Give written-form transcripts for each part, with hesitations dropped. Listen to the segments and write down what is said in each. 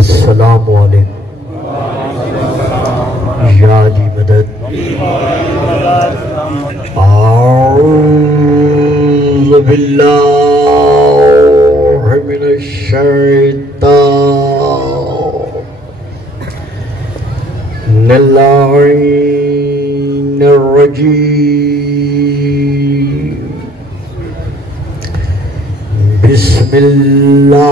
السلام علیکم یا علی مدد اعوذ باللہ من الشیطان اللعین الرجیم بسم اللہ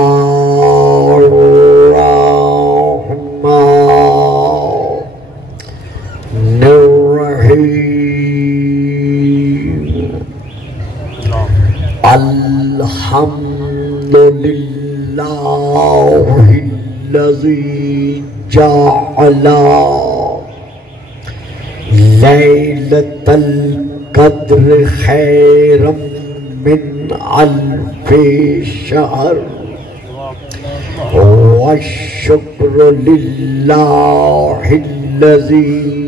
الحمدللہ الذی جعل لیلۃ القدر خیرا من الف شہر والشکر للہ الذی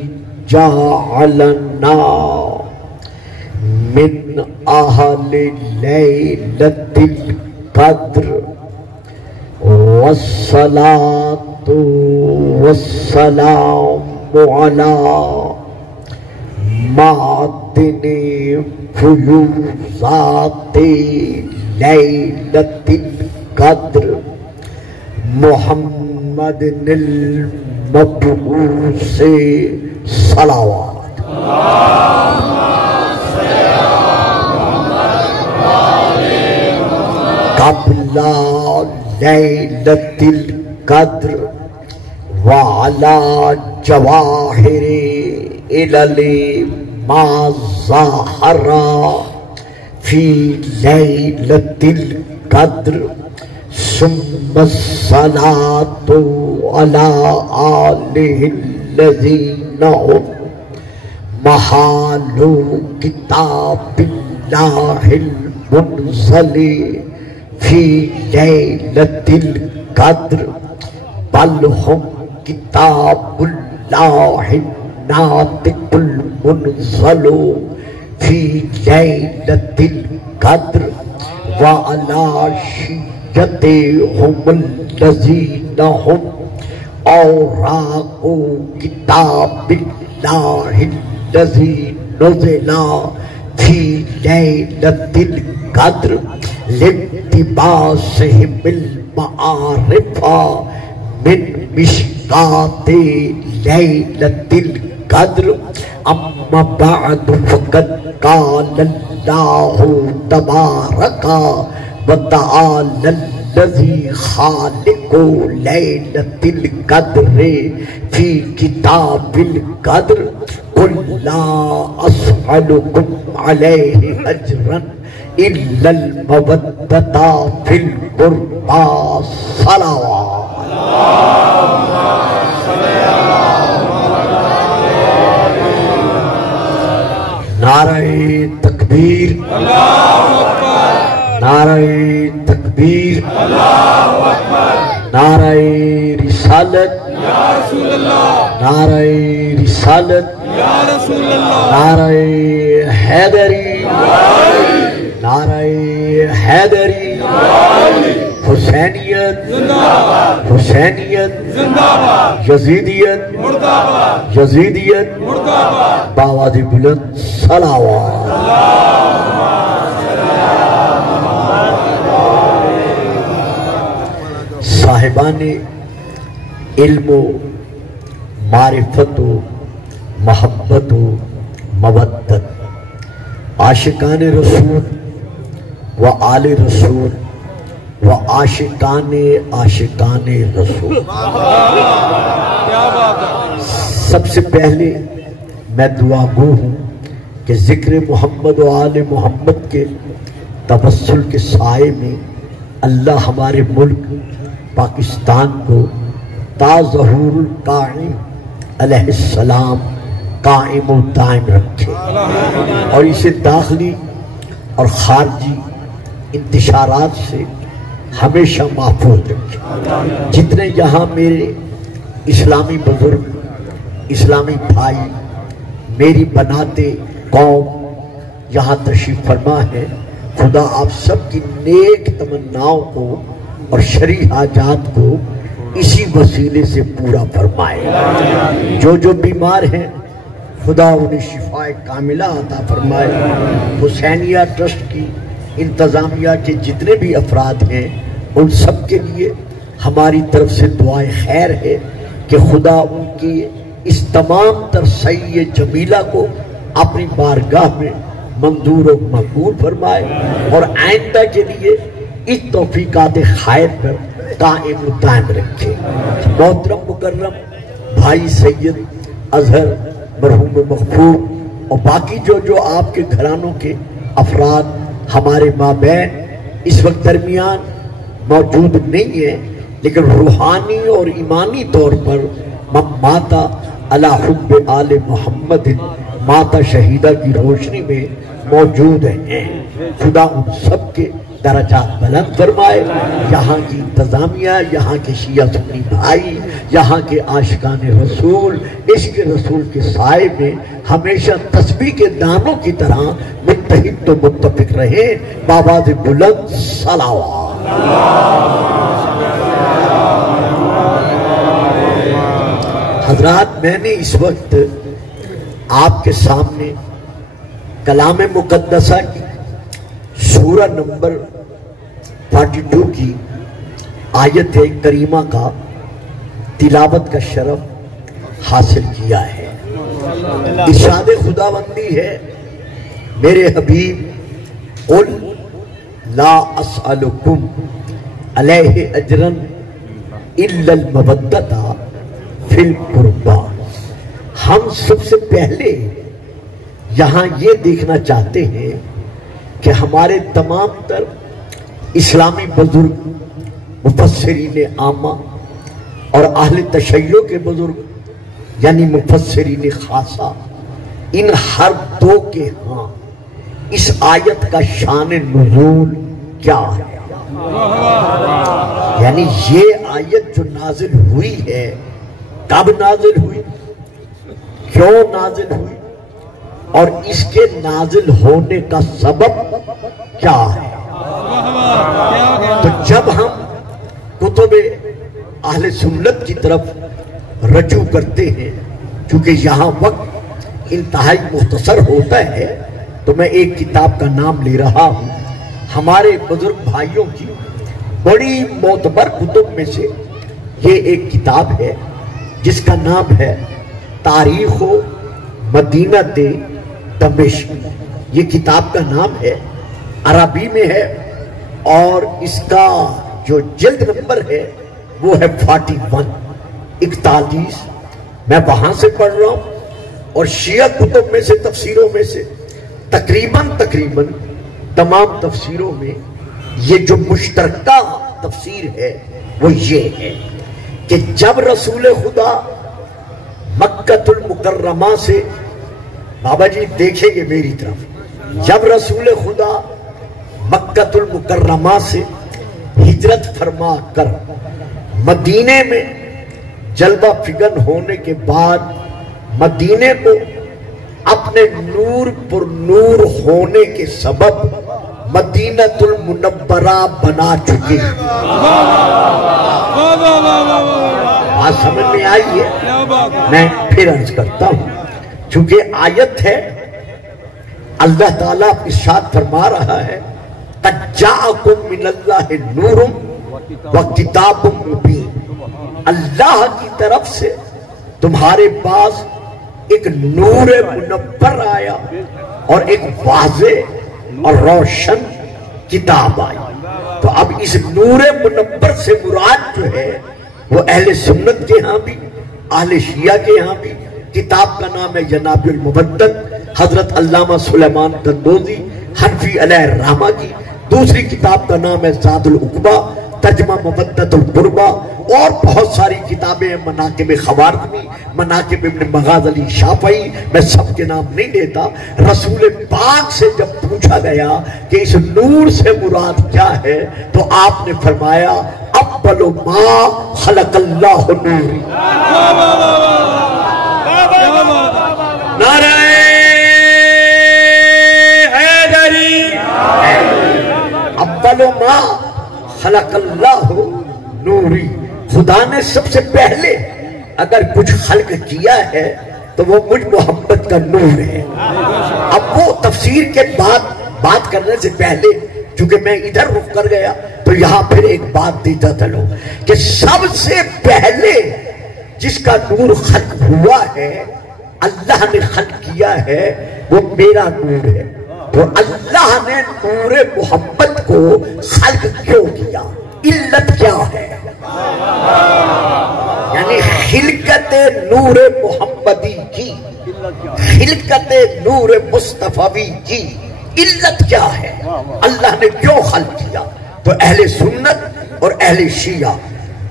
جعلنا من اہل لیلۃ القدر والصلاة والسلام علی معدن فیوضات لیلۃ القدر محمد المبعوث صلوات قبل لیلۃ القدر وعلی جواہر علل ما ظہر فی لیلۃ القدر ثم الصلاة علی آلہ الذین هم محال کتاب اللہ المنزل فی لیلۃ القدر بل هم کتاب اللہ الناطق المنزل فی لیلۃ القدر وعلی شیعتهم الذین هم اوراق کتاب اللہ الذی نزل فی لیلۃ القدر لاتباسہم المعارف من مشکات لیلۃ القدر اما بعد فقد قال اللہ تبارک وتعالی الذی خالق لیلۃ القدر فی کتاب القدر قل لا اسألکم علیہ اجرا الا المودۃ فی القربى صلوات نعرہ تکبیر نعرہ تکبیر نعرہ رسالت نعرہ رسالت نعرہ حیدری نعرہ حیدری حسینیت حسینیت یزیدیت یزیدیت باواد بلند صلوات صاحبان علم و معرفت و محبت و مودت عاشقان رسول و آل رسول و عاشقان رسول سب سے پہلے میں دعا گو ہوں کہ ذکر محمد و آل محمد کے توسل کے سائے میں اللہ ہمارے ملک پاکستان کو تا ظہور القائم علیہ السلام قائم و دائم رکھے اور اسے داخلی اور خارجی انتشارات سے ہمیشہ محفوظ رکھے. جتنے یہاں میرے اسلامی بزرگ اسلامی بھائی میری بناتے قوم یہاں تشریف فرما ہے، خدا آپ سب کی نیک تمناؤں کو اور شرعی حاجات کو اسی وسیلے سے پورا فرمائے۔ جو بیمار ہیں خدا انہیں شفاء کاملہ عطا فرمائے۔ حسینیہ ٹرسٹ کی انتظامیہ کے جتنے بھی افراد ہیں ان سب کے لیے ہماری طرف سے دعائے خیر ہے کہ خدا ان کی اس تمام تر سعی جمیلہ کو اپنی بارگاہ میں منظور و مقبول فرمائے اور آئندہ کے لیے اس توفیقات خیر پر قائم و دائم رکھے۔ محترم مکرم بھائی سید اظہر مرحوم مغفور اور باقی جو آپ کے گھرانوں کے افراد ہمارے مابین اس وقت درمیان موجود نہیں ہیں، لیکن روحانی اور ایمانی طور پر ماتا علی حب آل محمد ماتا شہیدہ کی روشنی میں موجود ہیں، خدا ان سب کے درجات بلند فرمائے۔ یہاں کی انتظامیہ، یہاں کے شیعہ سنی بھائی، یہاں کے عاشقان رسول عشق رسول کے سائے میں ہمیشہ تسبیح کے دانوں کی طرح متحد و متفق رہیں۔ بآواز بلند صلوات۔ حضرات، میں نے اس وقت آپ کے سامنے کلام مقدسہ کی سورہ نمبر 42 کی آیت کریمہ کا تلاوت کا شرف حاصل کیا ہے۔ ارشاد خداوندی ہے، میرے حبیب قل لا اسألکم علیہ اجرا الا المودۃ فی القربی۔ ہم سب سے پہلے یہاں یہ دیکھنا چاہتے ہیں کہ ہمارے تمام تر اسلامی بزرگ، مفسرین عامہ اور اہل تشیع کے بزرگ یعنی مفسرین خاصہ، ان ہر دو کے ہاں اس آیت کا شان نزول کیا ہے؟ یعنی یہ آیت جو نازل ہوئی ہے کب نازل ہوئی، کیوں نازل ہوئی اور اس کے نازل ہونے کا سبب کیا ہے؟ تو جب ہم کتب اہل سنت کی طرف رجوع کرتے ہیں، چونکہ یہاں وقت انتہائی مختصر ہوتا ہے، تو میں ایک کتاب کا نام لے رہا ہوں۔ ہمارے بزرگ بھائیوں کی بڑی معتبر کتب میں سے یہ ایک کتاب ہے جس کا نام ہے تاریخ مدینہ دمشق۔ یہ کتاب کا نام ہے، عربی میں ہے اور اس کا جو جلد نمبر ہے وہ ہے 41۔ میں وہاں سے پڑھ رہا ہوں اور شیعہ کتب میں سے، تفسیروں میں سے تقریباً تمام تفسیروں میں یہ جو مشترکہ تفسیر ہے وہ یہ ہے کہ جب رسول خدا مکۃ المکرمہ سے، بابا جی دیکھیں گے میری طرف، جب رسول خدا مکۃ المکرمہ سے ہجرت فرما کر مدینے میں جلوہ فگن ہونے کے بعد مدینے کو اپنے نور پر نور ہونے کے سبب مدینۃ المنورہ بنا چکے۔ بات سمجھ میں آئی ہے؟ میں پھر عرض کرتا ہوں، چونکہ آیت ہے، اللہ تعالیٰ ارشاد فرما رہا ہے قَدْ جَاءَكُم مِّنَ اللَّهِ نُورٌ وَكِتَابٌ مُبِينٌ۔ اللہ کی طرف سے تمہارے پاس ایک نور منور آیا اور ایک واضح اور روشن کتاب آئی۔ تو اب اس نور منور سے مراد جو ہے وہ اہل سنت کے ہاں بھی، اہل شیعہ کے ہاں بھی کتاب کا نام ہے جناب المبدل حضرت علامہ سلیمان قندوزی حنفی علیہ الرحمہ کی۔ دوسری کتاب کا نام ہے زاد العقبہ ترجمہ مودۃ القربہ، اور بہت ساری کتابیں ہیں، مناقب خوارزمی، مناقب ابن مغاز علی شافعی، میں سب کے نام نہیں لیتا۔ رسول پاک سے جب پوچھا گیا کہ اس نور سے مراد کیا ہے تو آپ نے فرمایا اول ما خلق اللہ نوری۔ نعرہ حیدری، اول ما خلق اللہ نوری، خدا نے سب سے پہلے اگر کچھ خلق کیا ہے تو وہ مجھ محمد کا نور ہے۔ اب وہ تفسیر کے بعد بات کرنے سے پہلے چونکہ میں ادھر رک کر گیا تو یہاں پھر ایک بات دیتا چلو کہ سب سے پہلے جس کا نور خلق ہوا ہے، اللہ نے خلق کیا ہے، وہ میرا نور ہے۔ تو اللہ نے نور محمد کو خلق کیوں کیا؟ علت کیا ہے؟ یعنی خلقت نور محمدی کی، خلقت نور مصطفی کی علت کیا ہے؟ اللہ نے کیوں خلق کیا؟ تو اہل سنت اور اہل شیعہ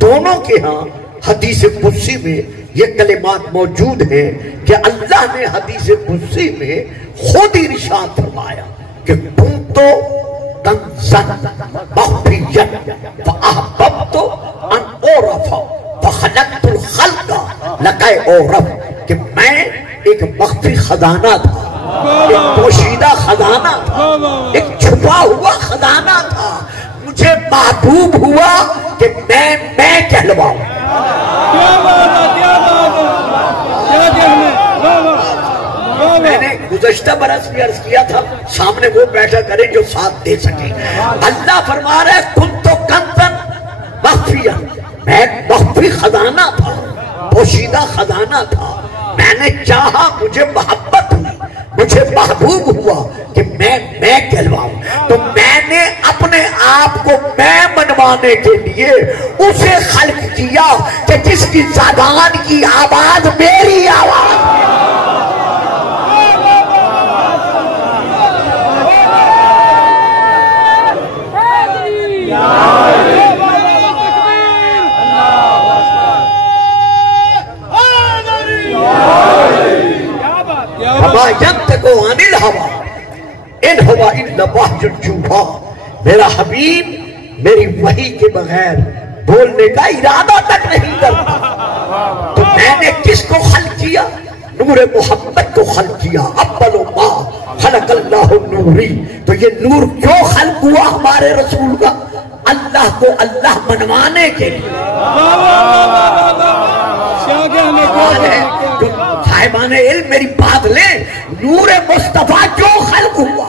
دونوں کے ہاں حدیث قدسی میں یہ کلمات موجود ہیں کہ اللہ نے حدیث قدسی میں خود ارشاد فرمایا کہ کنت کنزا مخفیا فاحببت ان اعرف فخلقت الخلق لکی اعرف، کہ میں ایک مخفی خزانہ تھا، ایک پوشیدہ خزانہ تھا، ایک چھپا ہوا خزانہ تھا، مجھے محبوب ہوا کہ میں کہلواؤں۔ میں نے گزشتہ برس بھی عرض کیا تھا سامنے وہ بیٹھا کرے جو ساتھ دے سکے۔ اللہ فرما رہا ہے کنت کنزا مخفیا، میں مخفی خزانہ تھا، پوشیدہ خزانہ تھا، میں نے چاہا، مجھے محبت ہوئی، مجھے محبوب ہوا کہ میں کہلواؤں، تو میں نے اپنے آپ کو میں منوانے کے لیے اسے خلق کیا کہ جس کی زبان کی آواز میری آواز۔ میرا حبیب میری وحی کے بغیر بولنے کا ارادہ تک نہیں کرتا۔ تو میں نے کس کو خلق کیا؟ نور محمد کو خلق کیا۔ اول ما خلق اللہ نوری، تو یہ نور کیوں خلق ہوا ہمارے رسول کا؟ اللہ کو اللہ منوانے کے لیے۔ صاحبان علم میری بات لیں، نور مصطفیٰ کیوں خلق ہوا؟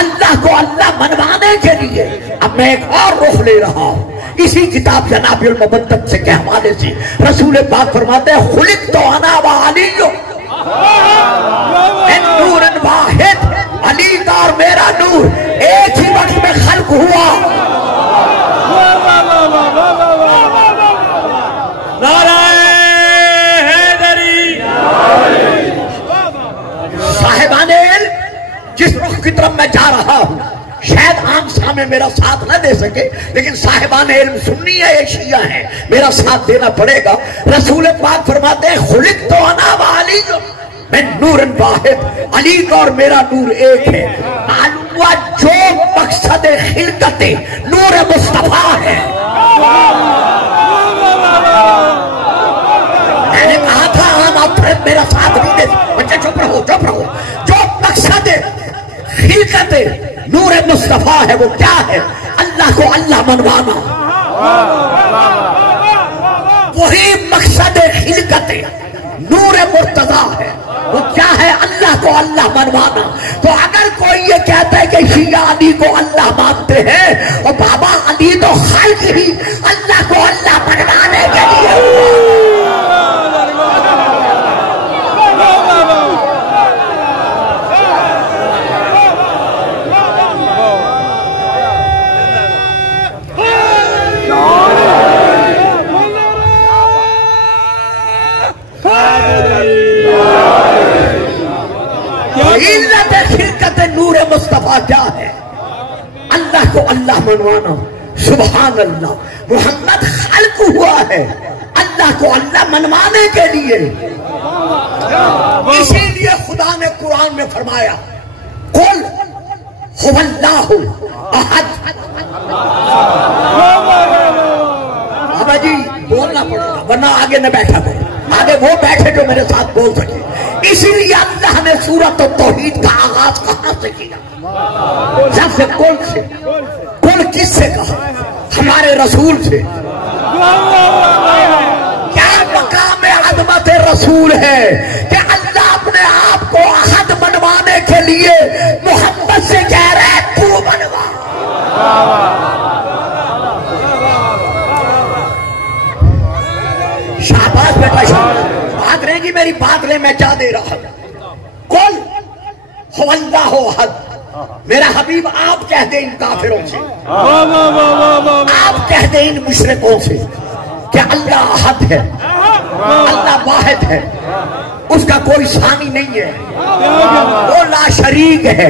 اللہ کو اللہ منوانے کے لیے۔ اب میں ایک اور رخ لے رہا ہوں اسی کتاب جناب المبتب سے کے حوالے سے، رسول پاک فرماتے ہیں خلقت انا وعلی من نور واحد، علی کا اور میرا نور ایک ہی وقت میں خلق ہوا۔ صاحبان علم جس رخ کی طرف میں جا رہا ہوں شاید عام سامنے میرا ساتھ نہ دے سکے، لیکن صاحبان علم سنی ہے، یہ شیعہ ہیں، میرا ساتھ دینا پڑے گا۔ رسول پاک فرماتے ہیں خلقت انا وعلی من نور واحد، علی کا اور میرا نور ایک ہے۔ معلوم ہوا جو مقصد خلقت نور مصطفیٰ ہے۔ میں نے کہا تھا عام آپ میرا ساتھ نہیں دے، بچے چپ رہو چپ رہو۔ جو مقصد خلقت نور مصطفیٰ ہے وہ کیا ہے؟ اللہ کو اللہ منوانا۔ وہی مقصد خلقت نور مرتضیٰ ہے، وہ کیا ہے؟ اللہ کو اللہ منوانا۔ تو اگر کوئی یہ کہتا ہے کہ شیعہ علی کو اللہ مانتے ہیں، اور بابا علی تو خلق ہی اللہ کو اللہ منوانے کے لیے خلقت نور مصطفیٰ کیا ہے؟ اللہ کو اللہ منوانا۔ سبحان اللہ، محمد خلق ہوا ہے اللہ کو اللہ منوانے کے لیے۔ اسی لیے خدا نے قرآن میں فرمایا قل هو اللہ احد۔ بابا جی بولنا پڑے گا ورنہ آگے نہ بیٹھا کرے، آگے وہ بیٹھے جو میرے ساتھ بول سکے۔ اسی لیے اللہ نے سورۃ التوحید کا آغاز کہاں سے کیا؟ لفظ قل سے۔ قل کس سے کہا؟ ہمارے رسول سے۔ رسول ہے کہ اللہ اپنے آپ کو احد بنوانے کے لیے محمد سے کہہ رہا ہے تو بنوا. شاباش بیٹا شاباش. بات رہے گی میری بات لے, میں کیا دے رہا ہوں. قل هو اللہ احد. میرا حبیب آپ کہہ دیں ان کافروں سے, آپ کہہ دیں ان مشرکوں سے کہ اللہ احد ہے, اللہ واحد ہے, اس کا کوئی ثانی نہیں ہے, وہ لا شریک ہے,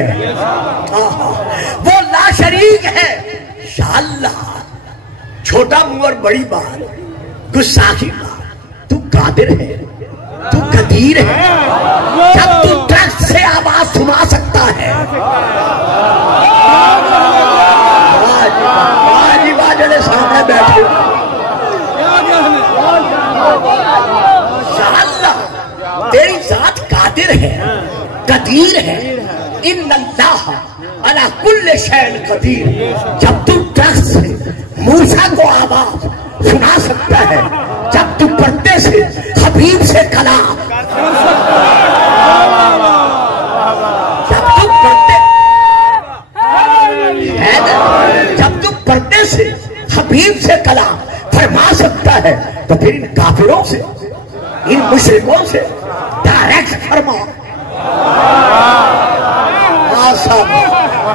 وہ لا شریک ہے. یا اللہ, چھوٹا منہ اور بڑی بات, گستاخی بات, تو قادر ہے, تو قدیر ہے, جب تو درخت سے آواز سنا سکتا ہے. جڑے سامنے بیٹھے اللہ تیری ذات قادر ہے, قدیر ہے. ان اللہ علی کل شیء قدیر. جب تو درخت سے موسیٰ کو آواز سنا سکتا ہے, جب تو پردے سے حبیب سے کلام, جب تو پردے سے حبیب سے کلام فرما سکتا ہے, تو پھر ان کافروں سے, ان مشرکوں سے ڈائریکٹ فرما,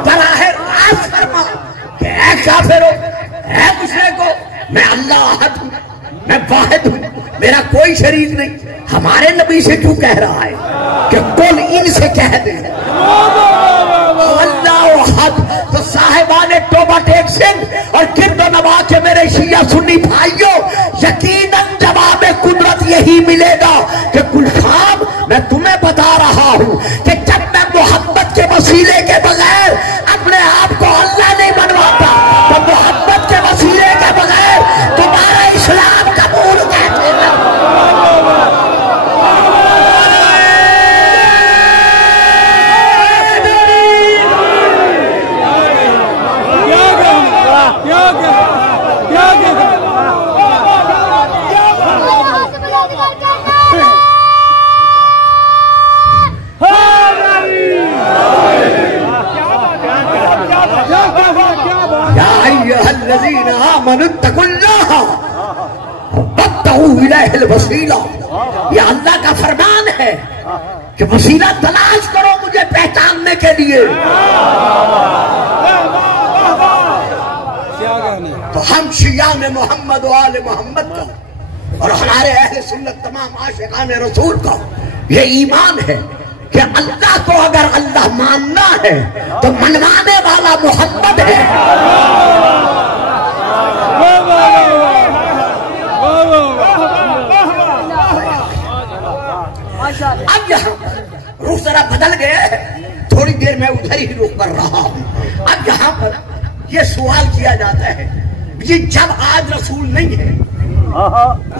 براہ راست فرما کہ اے کافروں, اے مشرکوں, میں اللہ احد ہوں, میں واحد ہوں, میرا کوئی شریک نہیں. ہمارے نبی سے کیوں کہہ رہا ہے کہ کل ان سے کہہ دے اللہ احد. تو صاحبان توبہ ٹیک سنگھ اور گرد و نواح کے میرے شیعہ سنی بھائیوں, یقیناً جواب قدرت یہی ملے گا کہ گلفام میں تمہیں بتا رہا ہوں کہ جب میں محبت کے وسیلے کے بغیر اپنے آپ کو اللہ نہیں بنواتا, تو محبت کے وسیلے کے بغیر تمہارا اسلام قبول کیسے کروں. الذین آمنوا اتقوا اللہ وابتغوا الیہ الوسیلہ. یہ اللہ کا فرمان ہے کہ وسیلہ تلاش کرو مجھے پہچاننے کے لیے. تو ہم شیعان محمد و آل محمد کا اور ہمارے اہل سنت تمام عاشقان رسول کا یہ ایمان ہے کہ اللہ کو اگر اللہ ماننا ہے تو منوانے والا محمد ہے. اب یہاں رخ ذرا بدل گئے, تھوڑی دیر میں ادھر ہی رخ کر رہا ہوں. اب یہاں پر یہ سوال کیا جاتا ہے, یہ جب آج رسول نہیں ہے,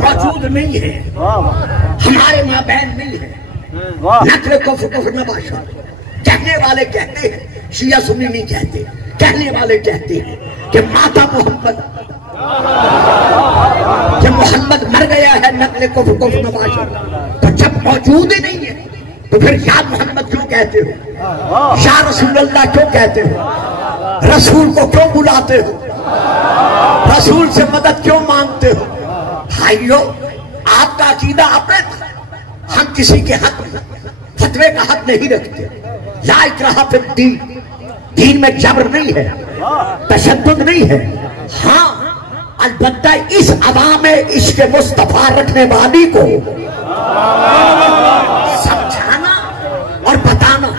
موجود نہیں ہے, ہمارے مابین نہیں ہے, نقل کفر نباشا, کہنے والے کہتے ہیں, شیعہ سنی نہیں کہتے, کہنے والے کہتے ہیں کہ ماتا محمد, کہ محمد مر گیا ہے, نقل کفر نباشا. تو جب موجود ہی نہیں ہے تو پھر یا محمد کیوں کہتے ہو, یا رسول اللہ کیوں کہتے ہو, رسول کو کیوں بلاتے ہو, رسول سے مدد کیوں مانگتے ہو. بھائیو, آپ کا عقیدہ اپنے تھا, ہم کسی کے حق میں فتوے کا حق نہیں رکھتے. لا اکراہ فی الدین, دین میں جبر نہیں ہے, تشدد نہیں ہے. ہاں البتہ اس عوام عشق مصطفیٰ رکھنے والی کو سمجھانا اور بتانا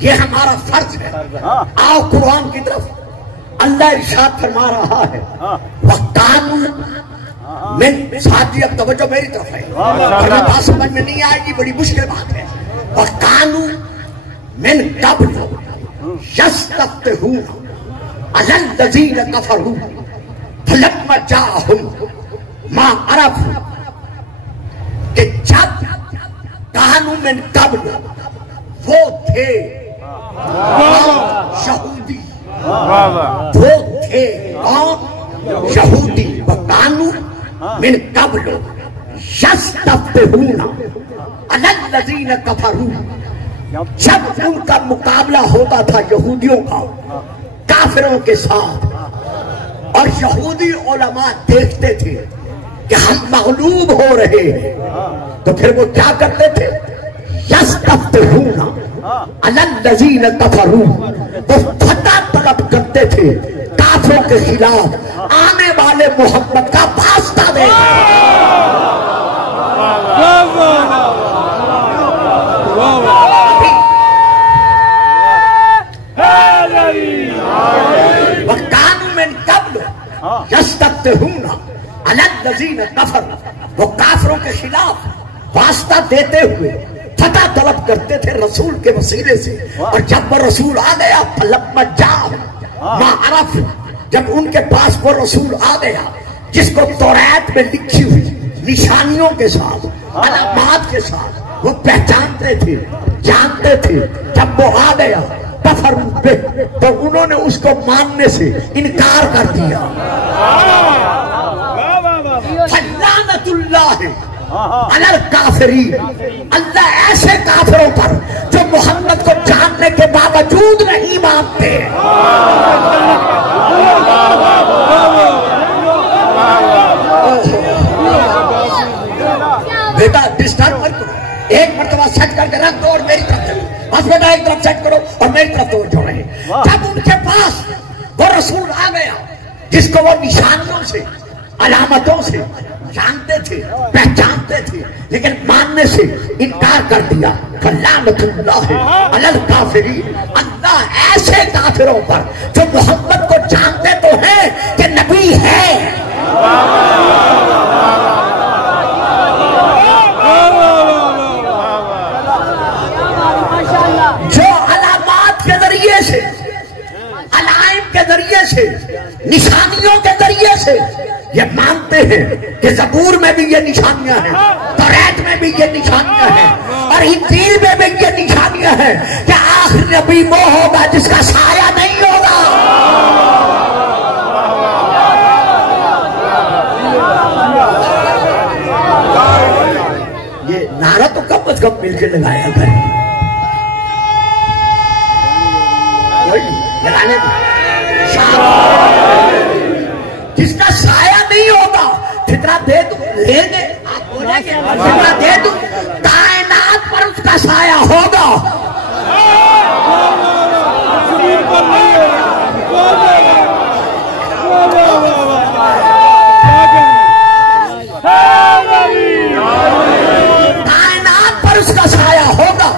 یہ ہمارا فرض ہے. آؤ قرآن کی طرف. اللہ ارشاد فرما رہا ہے, وَقَانُوا من ساتھی, اب توجہ میری طرف ہے, ورنہ بات سمجھ میں نہیں آئے گی, بڑی مشکل بات ہے. وَقَانُوا مِن قَبْلُ يَسْتَفْتِحُونَ عَلَى الَّذِينَ كَفَرُوا فَلَمَّا جَاءَهُم مَا عَرَفُوا. کہ جب کانو من قبل وہ تھے یہودی, وہ تھے کون یہودی, کانو من قبل یستفتحون علی الذین کفروا، جب ان کا مقابلہ ہوتا تھا یہودیوں کا کافروں کے ساتھ، اور یہودی علماء دیکھتے تھے کہ ہم مغلوب ہو رہے ہیں، تو پھر وہ کیا کرتے تھے؟ یستفتحون علی الذین کفروا، وہ فتح طلب کرتے تھے کافروں کے خلاف آنے والے محمد کا واسطہ دے۔ وَكَانُوا مِن قَبْلُ يَسْتَفْتِحُونَ عَلَى الَّذِينَ كَفَرُوا، وہ کافروں کے خلاف واسطہ دیتے ہوئے فتح طلب کرتے تھے رسول کے وسیلے سے، اور جب وہ رسول آ گیا فَلَمَّا جَاءَهُم مَا عَرَفُوا، جب ان کے پاس وہ رسول آ گیا جس کو توریت میں لکھی ہوئی نشانیوں کے ساتھ، علامات کے ساتھ وہ پہچانتے تھے، جانتے تھے، جب وہ آ گیا کفروا بہ، تو انہوں نے اس کو ماننے سے انکار کر دیا۔ فَلَعْنَةُ اللَّهِ عَلَى الْكَافِرِينَ، اللہ ایسے کافروں پر جو محمد کو جاننے کے باوجود نہیں مانتے۔ بیٹا ڈسٹرب مت کرو، ایک مرتبہ سیٹ کر کے رکھ دو اور میری طرف چلو، بس بیٹا ایک طرف سیٹ کرو اور میری طرف توجہ رہے۔ جب ان کے پاس وہ رسول آ گیا جس کو وہ نشانیوں سے علامتوں سے جانتے تھے، پہچانتے تھے، لیکن ماننے سے انکار کر دیا، فَلَعْنَةُ اللَّهِ عَلَى الْكَافِرِينَ، اللہ ایسے کافروں پر جو محمد کو جانتے تو ہیں کہ نبی ہے، جو علامات کے ذریعے سے، علائم کے ذریعے سے، نشانیوں کے ذریعے سے یہ مانتے ہیں کہ زبور میں بھی یہ نشانیاں ہیں، توریت میں بھی یہ نشانیاں ہیں، اور انجیل میں بھی یہ نشانیاں ہیں کہ آخر نبی وہ ہوگا جس کا سایہ نہیں ہوگا۔ یہ نعرہ تو کم از کم مل کے لگایا کریں، لگانے جس کا سایہ نہیں ہوگا، جتنا دے دوں لے دے، آپ بولیں گے جتنا دے دوں کائنات پر اس کا سایہ ہوگا۔ کائنات پر اس کا سایہ ہوگا،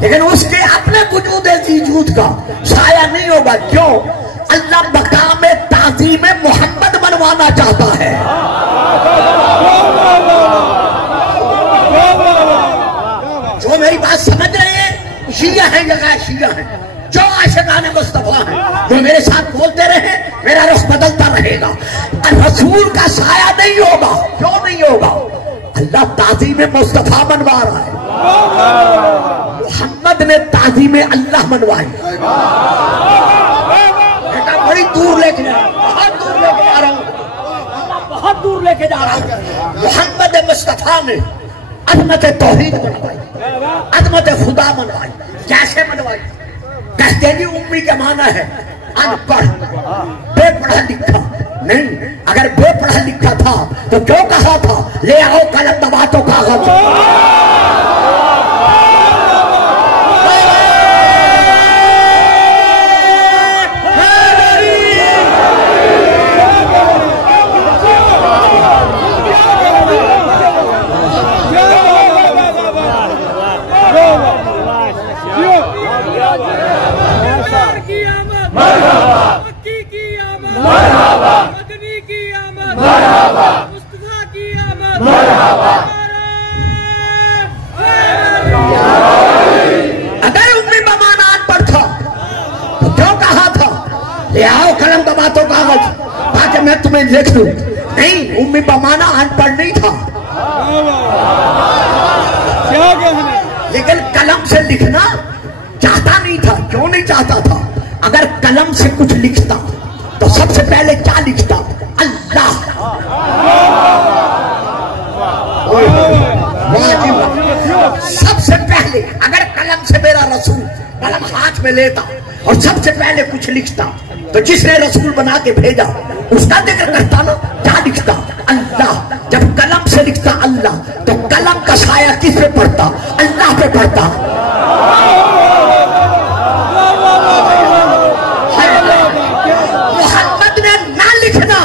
لیکن اس کے اپنے وجود وجود کا سایہ نہیں ہوگا۔ کیوں؟ اللہ مقام تعظیم محمد بنوانا چاہتا ہے۔ جو میری بات سمجھ رہے ہیں شیعہ ہیں یا غیر شیعہ ہیں، جو عاشقان مصطفیٰ ہیں، جو میرے ساتھ بولتے رہے میرا رخ بدلتا رہے گا۔ رسول کا سایہ نہیں ہوگا۔ کیوں نہیں ہوگا؟ اللہ تعظیم مصطفیٰ منوا رہا ہے، محمد نے تعظیم اللہ منوائی۔ بیٹا بڑی دور لے کے جا رہا ہوں، بہت دور لے کے جا رہا ہوں، بہت دور لے کے جا رہا ہوں۔ محمد مصطفیٰ نے عظمت توحید منوائی، عظمت خدا منوائی۔ کیسے منوائی؟ کہتے نہیں امی کا معنی ہے ان پڑھ، بے پڑھا لکھا نہیں۔ اگر بے پڑھا لکھا تھا تو کیوں کہا تھا لے آؤ قلم دباتو کاغذ؟ میں لکھ دوں؟ نہیں، امی بمانا ان پڑھ نہیں تھا، لیکن قلم سے لکھنا چاہتا نہیں تھا۔ کیوں نہیں چاہتا تھا؟ اگر قلم سے کچھ لکھتا تو سب سے پہلے کیا لکھتا؟ اللہ۔ جب ہاتھ میں لیتا اور سب سے پہلے کچھ لکھتا تو جس نے رسول بنا کے بھیجا اس کا ذکر کرتا نا. کیا لکھتا؟ اللہ. جب قلم سے لکھتا اللہ تو قلم کا سایہ کس پہ پڑتا؟ اللہ پہ پڑتا. محمد نے نہ لکھنا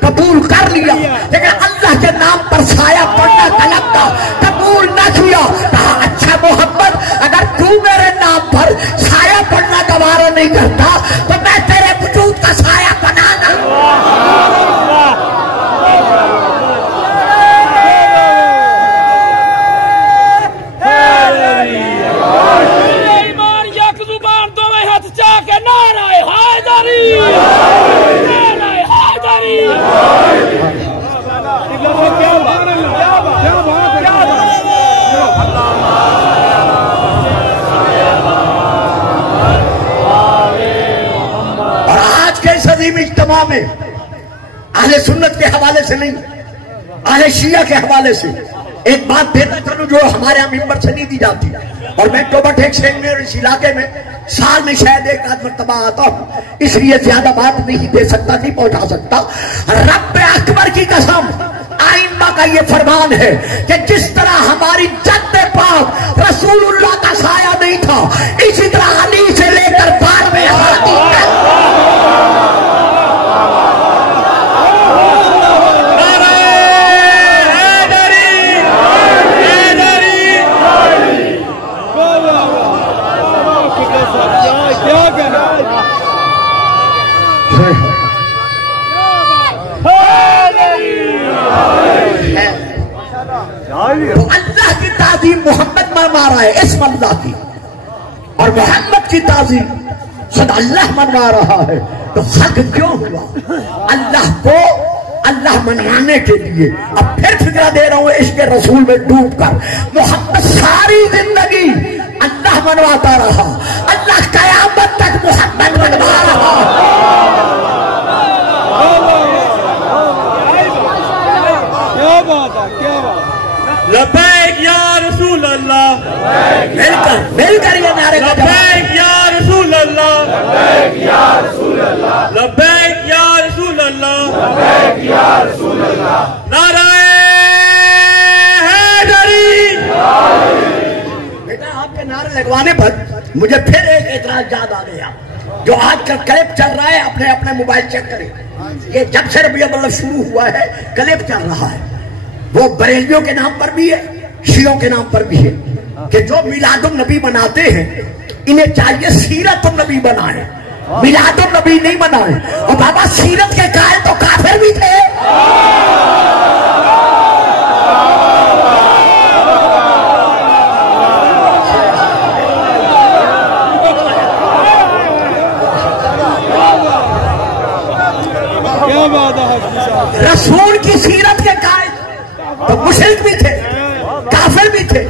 قبول کر لیا لیکن اللہ کے نام پر سایہ پڑنا قلم کا قبول نہ کیا. کہا اچھا محمد اگر تو میرے نام پر سایہ پڑنا گوارا نہیں کرتا تو میں تیرے وجود کا سایہ بنانا. ایمان یک زبان دو میں ہاتھ چاہ کے نعرہ حیدری نعرہ حیدری. اور آج کے اس عظیم اجتماع میں اہل سنت کے حوالے سے نہیں اہل شیعہ کے حوالے سے ایک بات دیتا چلوں جو ہمارے یہاں ممبر سے نہیں دی جاتی. اور میں اکتوبر ایکسچینج میں اور اس علاقے میں سال میں شاید ایک آدھ مرتبہ آتا ہوں اس لیے زیادہ بات نہیں دے سکتا نہیں پہنچا سکتا. رب اکبر کی قسم آئمہ کا یہ فرمان ہے کہ جس طرح ہماری جد پاک رسول اللہ کا سایہ نہیں تھا اسی طرح علی سے لے کر بعد میں ہادی تو اللہ کی تعظیم محمد منوا رہا ہے اسم اللہ کی اور محمد کی تعظیم خود اللہ منوا رہا ہے. تو حق کیوں ہوا؟ اللہ کو اللہ منوانے کے لیے. اب پھر فکرہ دے رہا ہوں عشق رسول میں ڈوب کر محمد ساری زندگی اللہ منواتا رہا اللہ قیامت تک محمد منوا رہا. لبیک یا رسول اللہ مل کر یہ نعرے کا لبیک یا رسول اللہ لبیک یا رسول اللہ لبیک یا رسول اللہ لبیک یا رسول اللہ. نعرہ حیدری. بیٹا آپ کے نعرے لگوانے پر مجھے پھر ایک اعتراض یاد آ گیا جو آج کل کلپ چل رہا ہے. اپنے اپنے موبائل چیک کریں. یہ جب سے ربیع الاول شروع ہوا ہے کلپ چل رہا ہے. وہ بریلویوں کے نام پر بھی ہے شیعوں کے نام پر بھی ہے کہ جو میلاد النبی مناتے ہیں انہیں چاہیے سیرت النبی بنائیں میلاد النبی نہیں بنائیں. اور بابا سیرت کے قائل تو کافر بھی تھے. رسول کی سیرت کے قائل تو مشرک بھی تھے کافر بھی تھے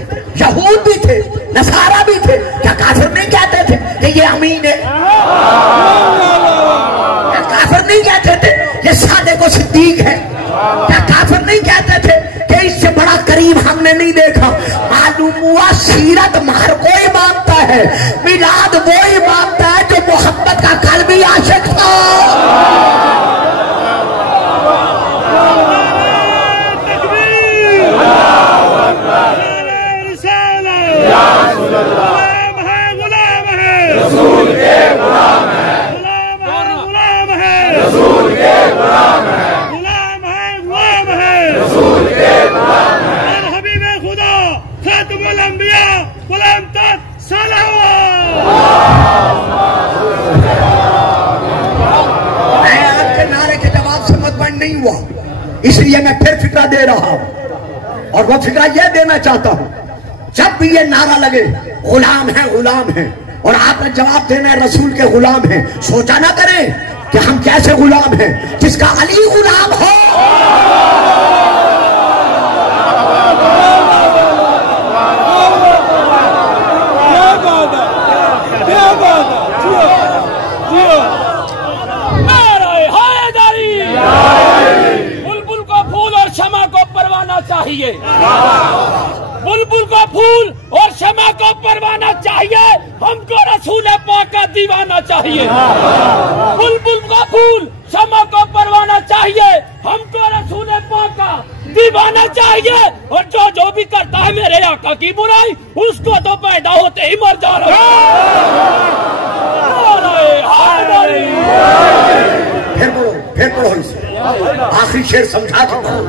یہود بھی تھے نصارہ بھی تھے. کیا کافر نہیں کہتے تھے کہ یہ امین ہے؟ کیا کافر نہیں کہتے تھے یہ صادق و صدیق ہے؟ کیا کافر نہیں کہتے تھے کہ اس سے بڑا قریب ہم نے نہیں دیکھا؟ معلوم ہوا سیرت ہر کوئی مانتا ہے میلاد وہی مانتا ہے جو محمد کا قلبی عاشق تھا. رسول کے غلام ہے غلام ہے رسول کے غلام ہے غلام ہے رسول کے غلام ہے. حبیب خدا خاتم الانبیاء غلام تک صلوات. میں آپ کے نعرے کے جواب سے مطمئن نہیں ہوا اس لیے میں پھر فکرہ دے رہا ہوں اور وہ فکرہ یہ دینا چاہتا ہوں جب بھی یہ نعرہ لگے غلام ہے اور آپ نے جواب دینا ہے رسول کے غلام ہیں. سوچا نہ کریں کہ ہم کیسے غلام ہیں جس کا علی غلام ہو. بلبل کو پھول اور شمع کو پروانہ چاہیے. بلبل کو پھول اور شمع شمع کو پروانہ چاہیے، ہم کو رسول پاک کا دیوانہ چاہیے۔ بلبل کا پھول شمع کو پروانہ چاہیے، ہم کو رسول پاک کا دیوانہ چاہیے، اور جو بھی کرتا ہے میرے آقا کی برائی اس کو تو پیدا ہوتے ہی مر جا رہا ہے۔ پھر پڑھو اسے، آخری شعر سمجھا کے پڑھو۔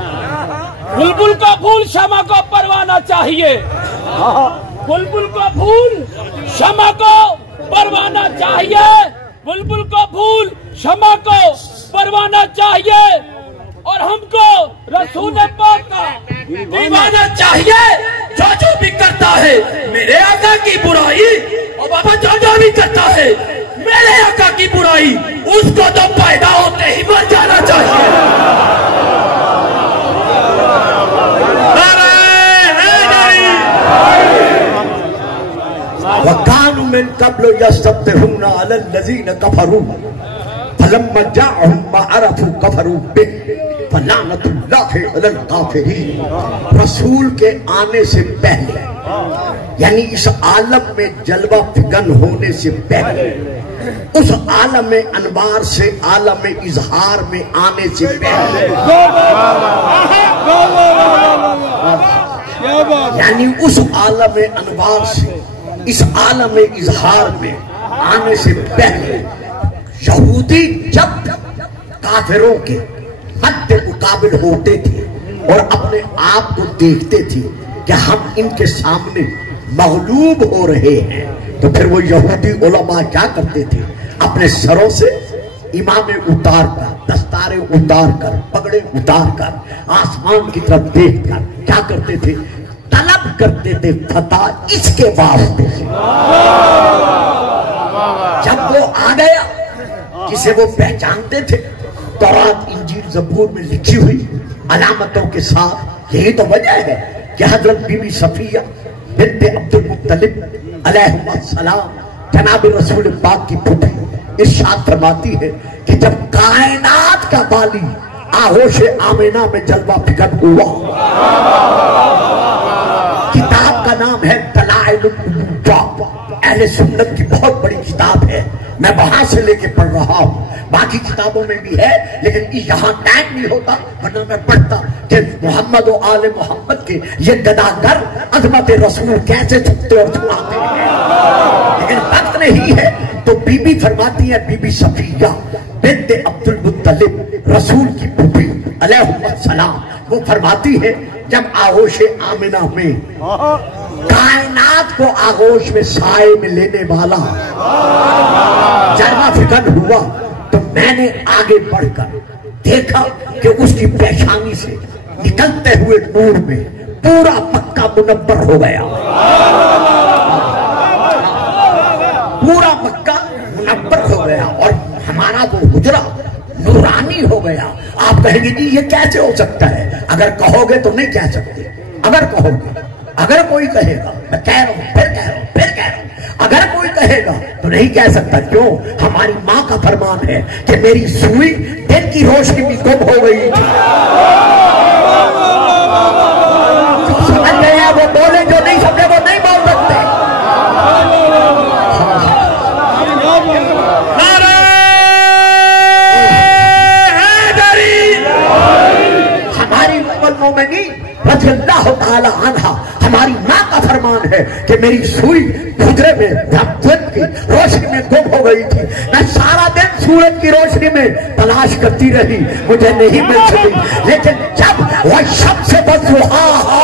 بلبل کا پھول شمع کو پروانہ چاہیے، بلبل کا پھول شمع کو پروانہ چاہیے، بلبل کا پھول شمع کو پروانہ چاہیے، اور ہم کو رسول پاک کا دیوانہ چاہیے۔ جو بھی کرتا ہے میرے آقا کی برائی، اور بابا جو بھی کرتا ہے میرے آقا کی برائی اس کو تو پیدا ہوتے ہی مر جانا چاہیے۔ وَكَانُوا مِن قَبْلُ يَسْتَفْتِحُونَ عَلَى الَّذِينَ كَفَرُوا فَلَمَّا جَاءَهُم مَّا عَرَفُوا كَفَرُوا بِهِ فَلَعْنَةُ اللَّهِ عَلَى الْكَافِرِينَ۔ رسول کے آنے سے پہلے، یعنی اس عالم میں جلوہ فکن ہونے سے پہلے، اس عالم انوار سے عالم اظہار میں آنے سے پہلے، یعنی اس عالم انوار سے اس عالم اظہار میں آنے سے پہلے یہودی جب کافروں کے حد مقابل ہوتے تھے اور اپنے آپ کو دیکھتے تھے کہ ہم ان کے سامنے مغلوب ہو رہے ہیں، تو پھر وہ یہودی علماء کیا کرتے تھے؟ اپنے سروں سے امامے اتار کر، دستارے اتار کر، پگڑے اتار کر، آسمان کی طرف دیکھ کر کیا کرتے تھے؟ طلب کرتے تھے فتح اس کے واسطے سے۔ جب وہ آ گیا جسے وہ پہچانتے تھے، تورات انجیل زبور میں لکھی ہوئی علامتوں کے ساتھ، یہی تو وجہ ہے کہ حضرت بی بی صفیہ بنت عبد المطلب علیہ السلام جناب رسول پاک کی پھوپھی ارشاد فرماتی ہے کہ جب کائنات کا بالی آغوش آمینہ میں جلوہ فکن ہوا، کتاب کا نام ہے دلائل النبوہ، اہل سنت کی بہت بڑی کتاب ہے، میں وہاں سے لے کے پڑھ رہا ہوں، باقی کتابوں میں بھی ہے لیکن یہاں ٹائم نہیں ہوتا، ورنہ میں پڑھتا کہ محمد و آل محمد کے یہ گداگر عظمت رسول کیسے چھپتے اور چھپاتے ہیں، لیکن وقت نہیں ہے۔ تو بی بی فرماتی ہے، بی بی صفیہ بنت عبد المطلب رسول کی پھوپھی علیہ السلام، وہ فرماتی ہے جب آغوش آمنہ میں کائنات کو آغوش میں سائے میں لینے والا جلوہ فکن ہوا، تو میں نے آگے بڑھ کر دیکھا کہ اس کی پیشانی سے نکلتے ہوئے نور میں پورا مکہ منور ہو گیا، پورا مکہ منور ہو گیا، اور ہمارا وہ حجرہ نورانی ہو گیا۔ آپ کہیں گے جی یہ کیسے ہو سکتا ہے؟ اگر کہو گے تو نہیں کہہ سکتے، اگر کہو گے، اگر کوئی کہے گا، میں کہہ رہا ہوں، پھر کہہ رہا ہوں، پھر کہہ رہا ہوں، اگر کوئی کہے گا تو نہیں کہہ سکتا۔ کیوں؟ ہماری ماں کا فرمان ہے کہ میری سوئی دن کی روشنی بھی گم ہو گئی تھی۔ جو سمجھ گئے ہیں وہ بولے، جو نہیں سمجھے وہ نہیں بول سکتے۔ رضی اللہ تعالی عنہ ہماری ماں کا فرمان ہے کہ میری سوئی حجرے میں دن کی روشنی میں گم ہو گئی تھی، میں سارا دن سورج کی روشنی میں تلاش کرتی رہی، مجھے نہیں مل سکی، لیکن جب وہ شمس بضحاہا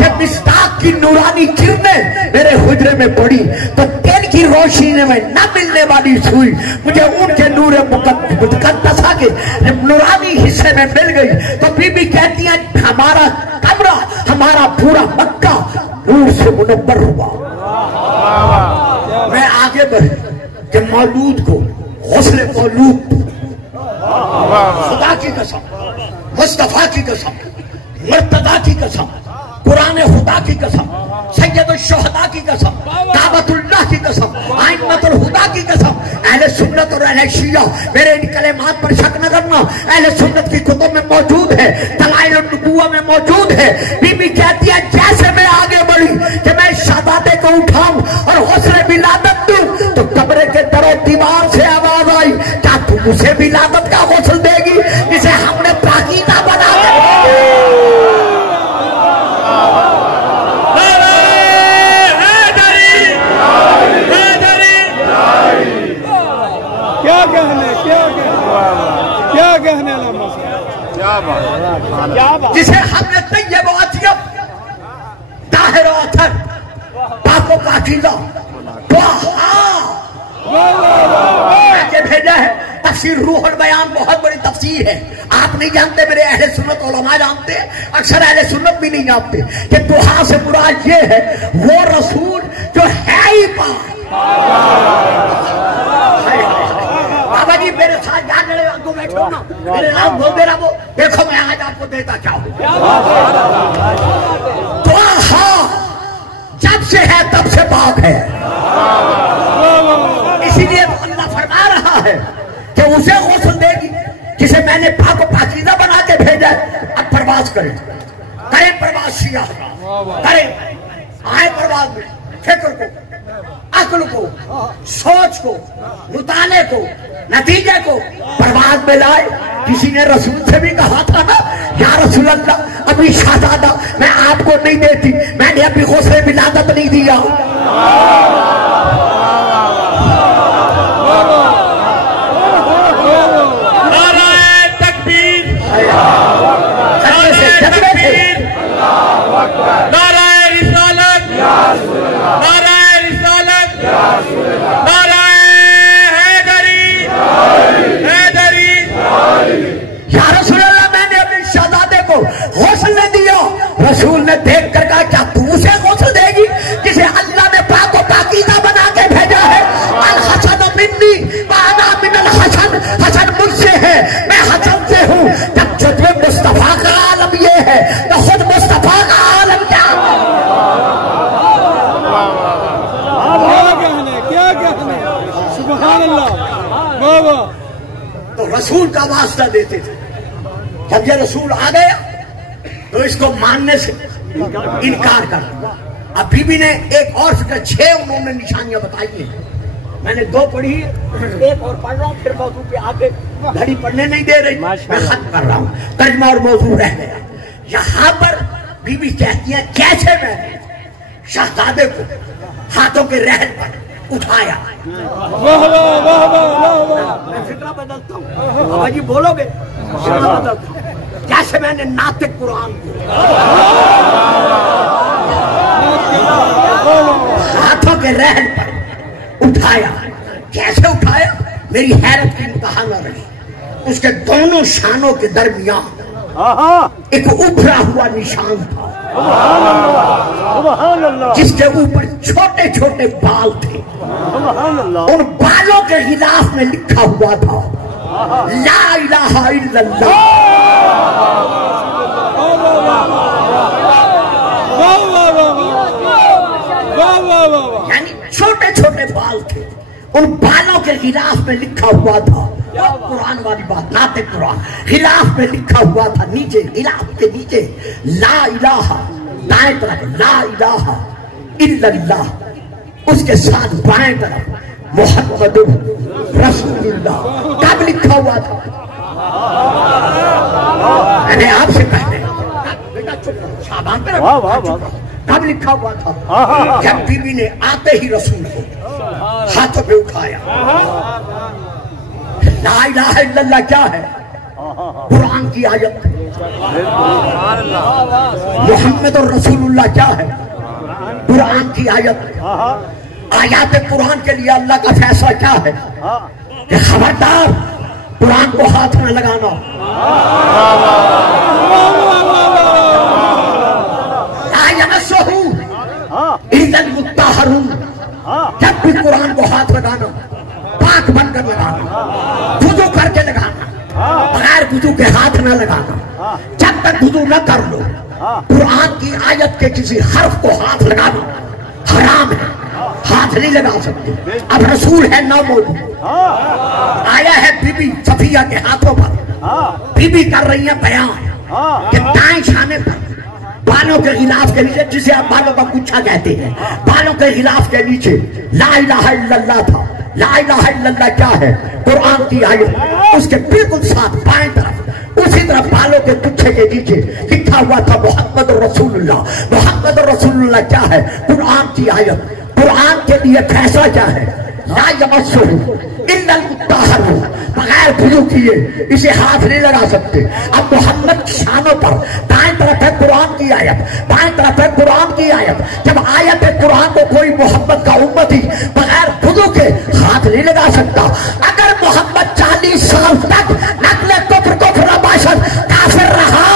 جب مصداق کی نورانی کرنیں میرے حجرے میں پڑی تو دن کی روشنی میں نہ ملنے والی سوئی مجھے ان کے نور مقدسہ کے نورانی حصے میں مل گئی۔ تو بی بی کہتی ہیں ہمارا کمرہ، ہمارا پورا مکہ نور سے منور ہوا۔ میں آگے بڑھی کہ مولود کو غسل مولود، خدا کی قسم، مصطفیٰ کی قسم، مرتضیٰ کی قسم، قرآن خدا کی قسم، سید الشہداء کی قسم، کعبۃ اللہ کی قسم، ائمۃ الہدیٰ کی قسم، اہل سنت اور اہل شیعہ، میرے ان کلمات پر شک نہ کرنا، اہل سنت کی کتب میں موجود ہے، دلائل النبوہ میں موجود ہے۔ بی بی کہتی ہے جیسے میں آگے بڑھی کہ میں شہزادے کو اٹھاؤں اور غسل ولادت دوں تو قبر کے در و دیوار سے آواز آئی، کیا تم اسے ولادت کا غسل دے گی جسے ہم نے پاکیزہ بنا دیا؟ جسے ہم نے طیب و اطیب، طاہر و اطہر، پاک و پاکیزہ کے بھیجا ہے۔ تفسیر روح البیان بہت بڑی تفسیر ہے، آپ نہیں جانتے، میرے اہل سنت علماء جانتے ہیں، اکثر اہل سنت بھی نہیں جانتے کہ دعا سے مراد یہ ہے وہ رسول جو ہے ہی پاک۔ بابا جی میرے ساتھ جان رہے کو بیٹھو نا، میرے نام بولتے رہو، دیکھو میں آج آپ کو دیتا چاہوں۔ دعا جب سے ہے تب سے پاک ہے، اسی لیے اللہ فرما رہا ہے کہ اسے غسل دے گی جسے میں نے پاک و پاکیزہ بنا کے بھیجا ہے۔ اب پرواز کریں پرواز سیاہ کریں، آئے پرواز میں فکر کو، عقل کو، سوچ کو، مطالعے کو، نتیجے کو پرواز میں لائے۔ کسی نے رسول سے بھی کہا تھا نا، یا رسول اللہ ابھی شہزادہ میں آپ کو نہیں دیتی، میں نے ابھی غسل ولادت نہیں دیا۔ رسول نے دیکھ کر کہا کیا تو اسے غسل دے گی جسے اللہ نے پاک و پاکیزہ بنا کے بھیجا ہے؟ الحسن منی وانا من الحسن، حسن مجھ سے ہے میں حسن سے ہوں۔ جب جذب مصطفیٰ کا عالم یہ ہے تو خود مصطفیٰ کا عالم کیا؟ کیا کہنے سبحان اللہ۔ تو رسول کا واسطہ دیتے تھے، جب یہ رسول آ گیا تو اس کو ماننے سے انکار کر۔ اب بی بی نے ایک اور فکر، 6 انہوں نے نشانیاں بتائی ہیں، میں نے 2 پڑھی، ایک اور پڑھ رہا ہوں، پھر موضوع پہ آگے گھڑی پڑھنے نہیں دے رہی، میں ختم کر رہا ہوں، ترجمہ اور موضوع رہ گیا۔ یہاں پر بی بی کہتی ہیں کیسے میں نے شہزادے کو ہاتھوں کے رہن پر اٹھایا۔ میں فکرہ بدلتا ہوں، بابا جی بولو گے؟ فکرہ بدلتا ہوں، جیسے میں نے ناطق قرآن کو ہاتھوں کے رہن پر اٹھایا۔ کیسے اٹھایا؟ میری حیرت کی انتہا نہ رہی، اس کے دونوں شانوں کے درمیان ایک ابھرا ہوا نشان تھا جس کے اوپر چھوٹے چھوٹے بال تھے، ان بالوں کے غلاف میں لکھا ہوا تھا لا الہ الا اللہ۔ یعنی چھوٹے چھوٹے بال تھے، ان بالوں کے غلاف میں لکھا ہوا تھا، قرآن والی بات، ناطق قرآن، غلاف میں لکھا ہوا تھا نیچے، غلاف کے نیچے لا الہ، دائیں طرف لا الہ الا اللہ، اس کے ساتھ بائیں طرف محمد رسول اللہ۔ کب لکھا ہوا تھا؟ میں نے آپ سے پہلے کب لکھا ہوا تھا؟ جب بی بی نے آتے ہی رسول کو ہاتھوں پہ اٹھایا۔ لا الہ الا اللہ کیا ہے؟ قرآن کی آیت۔ محمد الرسول اللہ کیا ہے؟ قرآن کی آیت۔ آیات قرآن کے لیے اللہ کا فیصلہ کیا ہے کہ خبردار قرآن کو ہاتھ میں لگانا، لا یمسہ الا المطہرون، جب بھی قرآن کو ہاتھ لگانا پاک بن کر لگانا، وضو کر کے لگانا، بغیر وضو کے ہاتھ نہ لگانا، جب تک وضو نہ کر لو قرآن کی آیت کے کسی حرف کو ہاتھ لگانا حرام ہے، ہاتھ نہیں لگا سکتے۔ اب رسول ہے نہ موجود، آیا ہے بی بی صفیہ کے ہاتھوں پر، بی بی کر رہی ہیں بیان کہ دائیں شانے پر بالوں کے غلاف کے نیچے، جسے آپ بالوں کا گچھا کہتے ہیں، بالوں کے غلاف کے نیچے لا الہ الا اللہ تھا۔ لا الہ الا اللہ کیا ہے؟ قرآن کی آیت، اس کے بالکل ساتھ بائیں طرف اسی طرح بالوں کے گچھے کے نیچے لکھا ہوا تھا محمد رسول اللہ۔ محمد رسول اللہ کیا ہے؟ قرآن کی آیت۔ قرآن کے لیے فیصلہ کیا ہے؟ لا یمسہ الا المطہرون، بغیر وضو کیے اسے ہاتھ نہیں لگا سکتے۔ اب محمد کی شانوں پر دائیں طرف ہے قرآن کی آیت، بائیں طرف ہے قرآن کی آیت۔ جب آیت قرآن کو کوئی محمد کا امتی بغیر وضو کے ہاتھ نہیں لگا سکتا، اگر محمد 40 سال تک نقل کفر کو فراماشن کافر رہا،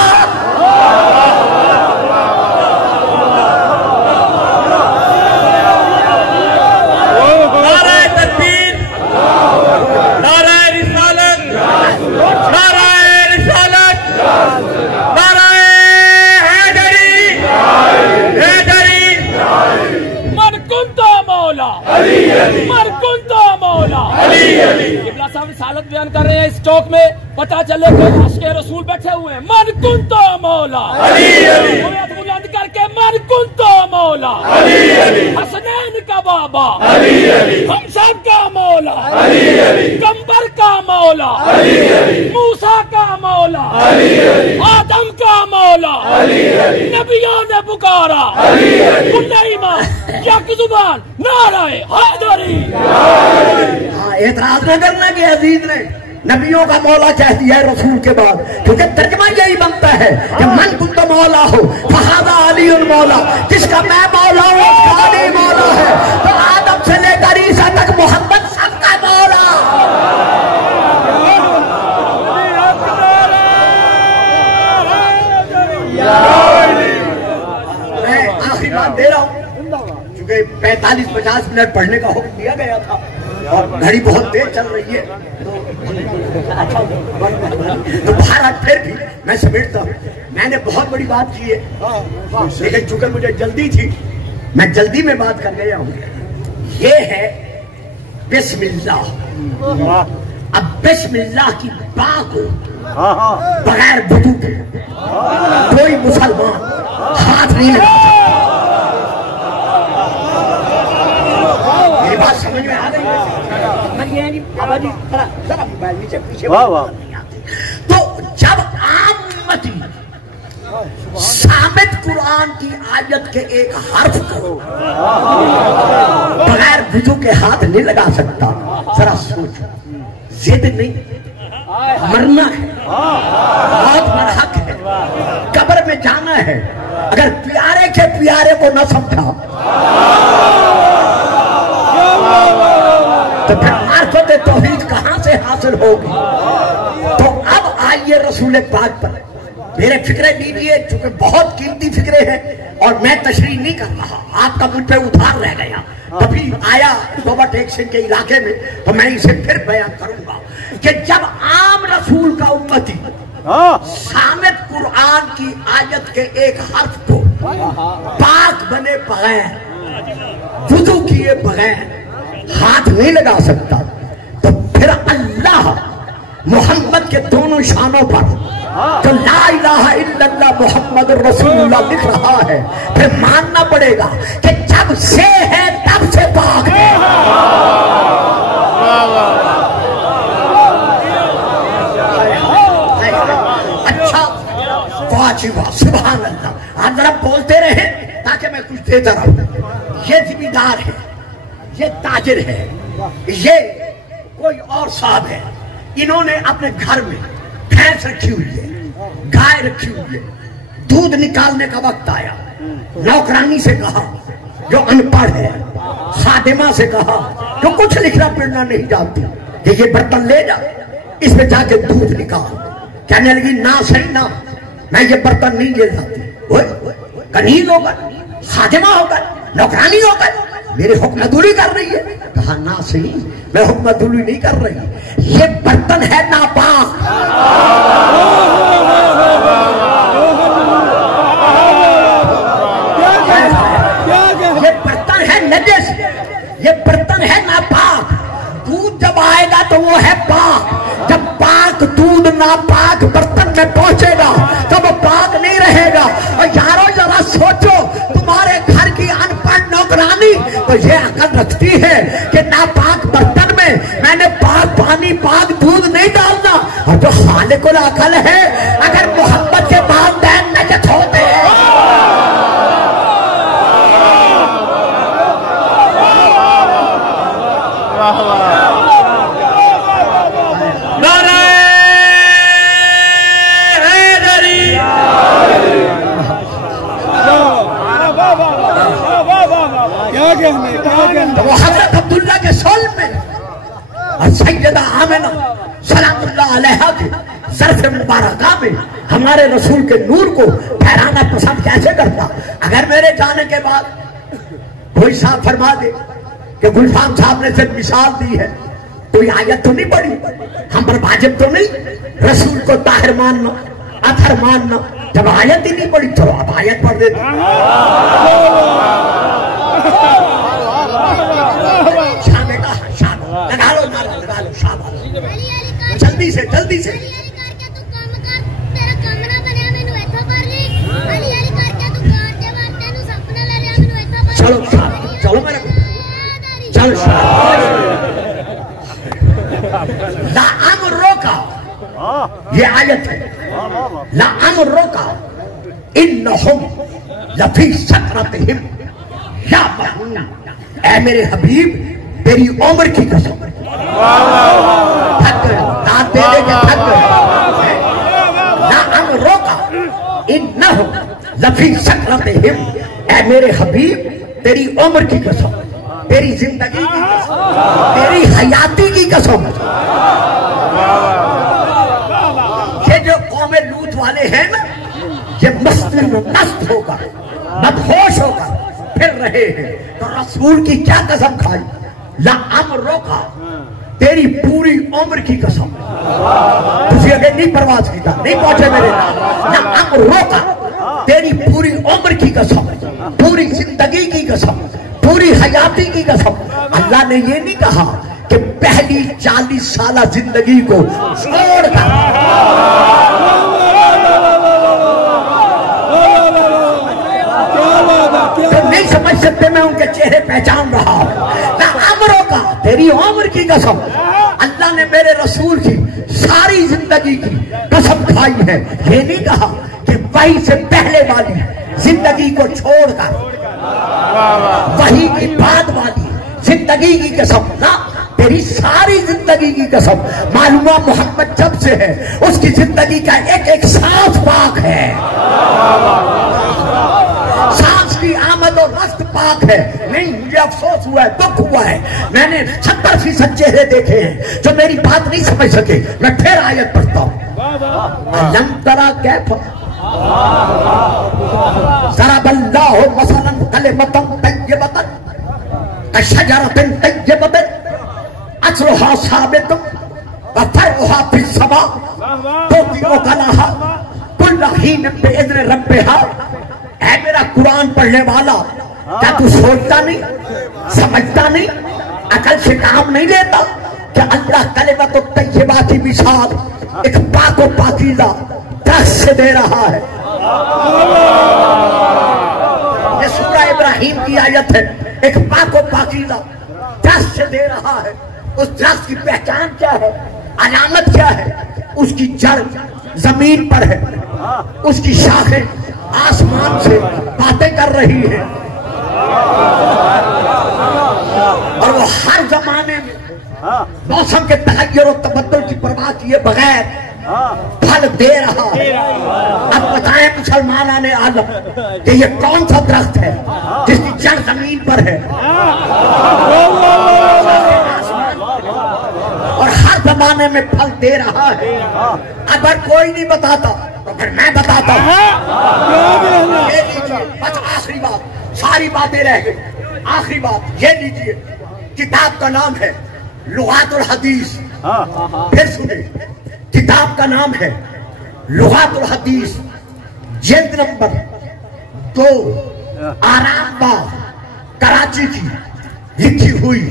رسالت بیان کر رہے ہیں اس چوک میں، پتا چلے کہ عاشق رسول بیٹھے ہوئے ہیں۔ من کنتو مولا بلند کر کے من کنتو مولا، حسنین کا بابا، ہم سب کا مولا، کمبر کا مولا، موسیٰ کا مولا، آدم کا مولا، نبیوں نے پکارا، کنیمہ یک زبان نعرہ حیدری۔ اعتراض نہ کرنا کہ عزیز نے نبیوں کا مولا کہہ دیا ہے رسول کے بعد، کیونکہ ترجمہ یہی بنتا ہے کہ من کنت مولا ہو فہذا علی المولا، جس کا میں مولا ہوں اس کا علی مولا ہے۔ تو آدم سے لے کر عیسیٰ تک محمد سب کا مولا۔ میں آخری بات دے رہا ہوں، چونکہ 45-50 منٹ پڑھنے کا حکم دیا گیا تھا اور گھڑی بہت تیز چل رہی ہے، تو بہرحال پھر بھی میں سمیٹتا ہوں۔ میں نے بہت بڑی بات کی ہے، لیکن چونکہ مجھے جلدی تھی میں جلدی میں بات کر گیا ہوں۔ یہ ہے بسم اللہ۔ اب بسم اللہ کی با کو بغیر وضو کے کوئی مسلمان ہاتھ نہیں لگا سکتا۔ یہ بات سمجھ میں آ گئی ہے؟ تو جب عامتی ثابت قرآن کی آیت کے ایک حرف کو بغیر وضو کے ہاتھ نہیں لگا سکتا، ذرا سوچ، ضد نہیں، مرنا ہے، بہت بڑا حق ہے، قبر میں جانا ہے، اگر پیارے کے پیارے کو نہ سمجھا تو پھر معرفت توحید کہاں سے حاصل ہوگی؟ تو اب آئیے رسول پاک پر میرے فکرے لیجیے، چونکہ بہت قیمتی فکرے ہیں اور میں تشریح نہیں کر رہا، آپ کا مجھ پہ ادھار رہ گیا، کبھی آیا روبرٹ ایکسن کے علاقے میں تو میں اسے پھر بیان کروں گا کہ جب عام رسول کا امتی ثابت قرآن کی آیت کے ایک حرف کو پاک بنے بغیر وضو کیے بغیر ہاتھ نہیں لگا سکتا، تو پھر اللہ محمد کے دونوں شانوں پر جو لا الہ الا اللہ محمد رسول اللہ لکھ رہا ہے، پھر ماننا پڑے گا کہ جب سے ہے تب سے پاک ہے۔ اچھا واجبہ سبحان اللہ، آپ ذرا بولتے رہے تاکہ میں کچھ دیتا رہوں۔ یہ ذمہ دار ہے، یہ تاجر ہے، یہ کوئی اور صاحب ہے، انہوں نے اپنے گھر میں بھینس رکھی ہوئی ہے، گائے رکھی ہوئی ہے، دودھ نکالنے کا وقت آیا، نوکرانی سے کہا جو ان پڑھ ہے، خادمہ سے کہا جو کچھ لکھنا پڑھنا نہیں جانتی کہ یہ برتن لے جا، اس میں جا کے دودھ نکال۔ کہنے لگی نہ صحیح نہ، میں یہ برتن نہیں لے جاتی۔ کنیز ہو کر، خادمہ ہو کر، نوکرانی ہو کر میرے حکم عدولی کر رہی ہے۔ کہا نہ صحیح، میں حکم عدولی نہیں کر رہی، یہ برتن ہے ناپاک۔ وہ ہے پاک. جب پاک دودھ ناپاک برتن میں پہنچے گا تو وہ پاک نہیں رہے گا. اور یارو ذرا سوچو, تمہارے گھر کی ان پڑھ نوکرانی تو یہ عقل رکھتی ہے کہ ناپاک برتن میں نے پاک پانی پاک دودھ نہیں ڈالنا. اور جو خالق العقل ہے, اگر محمد کے والدین نجس ہوتے ہیں, وہ حضرت عبداللہ کے سول میں اور سیدہ آمنہ سلام اللہ علیہا کے ظرف مبارکہ میں ہمارے رسول کے نور کو پھیرانا پسند کیسے کرتا. اگر میرے جانے کے بعد کوئی صاحب فرما دے کہ گلفام صاحب نے صرف مثال دی ہے, کوئی آیت تو نہیں پڑھی, ہم پر واجب تو نہیں رسول کو طاہر ماننا اطہر ماننا. جب آیت ہی نہیں پڑھی تو اب آیت پڑھ دیتے. جلدی سے جلدی سے چلو چلو میرے چلو لا امرو کا یہ آیت ہے. لا امرو کا انہم لفی سکرتہم یعمہون. اے میرے حبیب تیری عمر کی قسم, تھک گئے داد دے دے کے تھک گئے. لا امرو کا انہم لفی سکرتہم. اے میرے حبیب تیری عمر کی قسم, تیری زندگی کی قسم, تیری حیاتی کی قسم. یہ جو قوم لوط والے ہیں نا, یہ مست ہو کر مدہوش ہو کر پھر رہے ہیں, تو رسول کی کیا قسم کھائی. لا امرو کا تیری پوری عمر کی قسم. تجھے اگر نہیں پرواز کیتا نہیں پہنچے میرے نام. لا امرو کا تیری پوری عمر کی قسم, پوری زندگی کی قسم, پوری حیاتی کی قسم. اللہ نے یہ نہیں کہا کہ پہلی 40 سالہ زندگی کو چھوڑ کر. تو نہیں سمجھ سکتے, میں ان کے چہرے پہچان رہا ہوں. لا امرو کا تیری عمر کی قسم. اللہ نے میرے رسول کی ساری زندگی کی قسم کھائی ہے. یہ نہیں کہا کہ وہی سے پہلے والی زندگی کو چھوڑ کر وہی کی بعد والی زندگی کی قسم. نہ, تیری ساری زندگی کی قسم. معلومہ محمد جب سے ہے اس کی زندگی کا ایک ایک سانس پاک ہے, سانس کی آمد اور رفت پاک ہے. نہیں, مجھے افسوس ہوا ہے, دکھ ہوا ہے, میں نے 70% چہرے دیکھے ہیں جو میری بات نہیں سمجھ سکے. میں پھر آیت پڑھتا ہوں. لم ترى كيف ضرب الله مثلا كلمة طيبة كشجرة طيبة أصلها ثابت وفرعها في السماء تؤتي أكلها كل حين بإذن ربها. اے میرا قرآن پڑھنے والا, کیا تو سوچتا نہیں, سمجھتا نہیں, عقل سے کام نہیں لیتا کہ اللہ کلمۃ طیبہ کی مثال ایک پاک و پاکیزہ درخت سے دے رہا ہے. یہ سورہ ابراہیم کی آیت ہے. ایک پاک و پاکیزہ درخت سے دے رہا ہے. اس درخت کی پہچان کیا ہے, علامت کیا ہے؟ اس کی جڑ زمین پر ہے, اس کی شاخیں آسمان سے باتیں کر رہی ہیں, اور وہ ہر زمانے میں موسم کے تغیر و تبدل کی پرواہ کیے بغیر پھل دے رہا ہے. اب بتائیں مسلمانان عالم کہ یہ کون سا درخت ہے جس کی جڑ زمین پر ہے اور ہر زمانے میں پھل دے رہا ہے؟ اگر کوئی نہیں بتاتا تو پھر میں بتاتا ہوں. یہ لیجیے, بس آخری بات, ساری باتیں رہ گئی. آخری بات یہ لیجیے, کتاب کا نام ہے لغات الحدیث. پھر سنیں, کتاب کا نام ہے لغات الحدیث, جلد نمبر 2, آرام باغ کراچی کی لکھی ہوئی.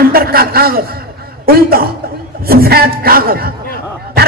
اندر کا کاغذ عمدہ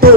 2,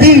3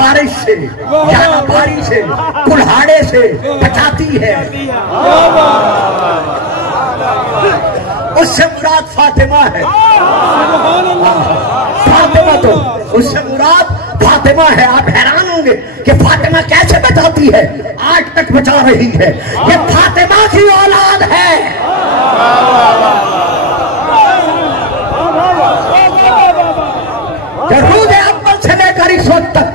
بارش سے، ژالہ باری سے، کلہاڑے سے بچاتی ہے۔ اس سے مراد فاطمہ ہے، فاطمہ تو اس سے مراد فاطمہ ہے۔ آپ حیران ہوں گے کہ فاطمہ کیسے بچاتی ہے، آج تک بچا رہی ہے، یہ فاطمہ کی اولاد ہے۔ روز اول سے لے کر اس وقت تک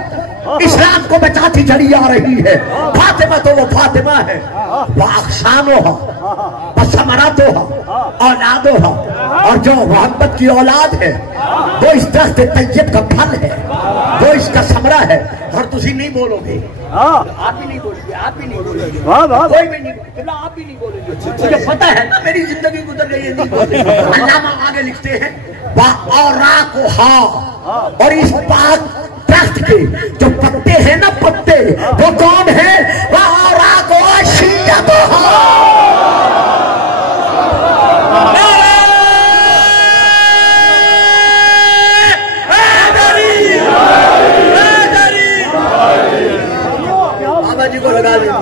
اسلام کو بچاتی چلی آ رہی ہے۔ فاطمہ تو وہ فاطمہ ہے، وہ اقسامها وثمراتها اولادها، اور جو محبت کی اولاد ہے وہ اس درخت طیب کا پھل ہے، وہ اس کا ثمرہ ہے۔ اور تسی نہیں بولو گے، آپ بھی نہیں بولیں گے، آپ بھی نہیں بولیں گے، کوئی بھی نہیں، آپ بھی نہیں بولیں گے، مجھے پتہ ہے نا میری زندگی گزر گئی ہے نہیں بولیں گے۔ علامہ آگے لکھتے ہیں وَأَوْرَاقُهَا، اور اس پاک درخت کے جو پتے ہیں نا، پتے وہ کون ہیں؟ وَأَوْرَاقُهَا شِجَّتُهَا، بابا جی کو لگا دیں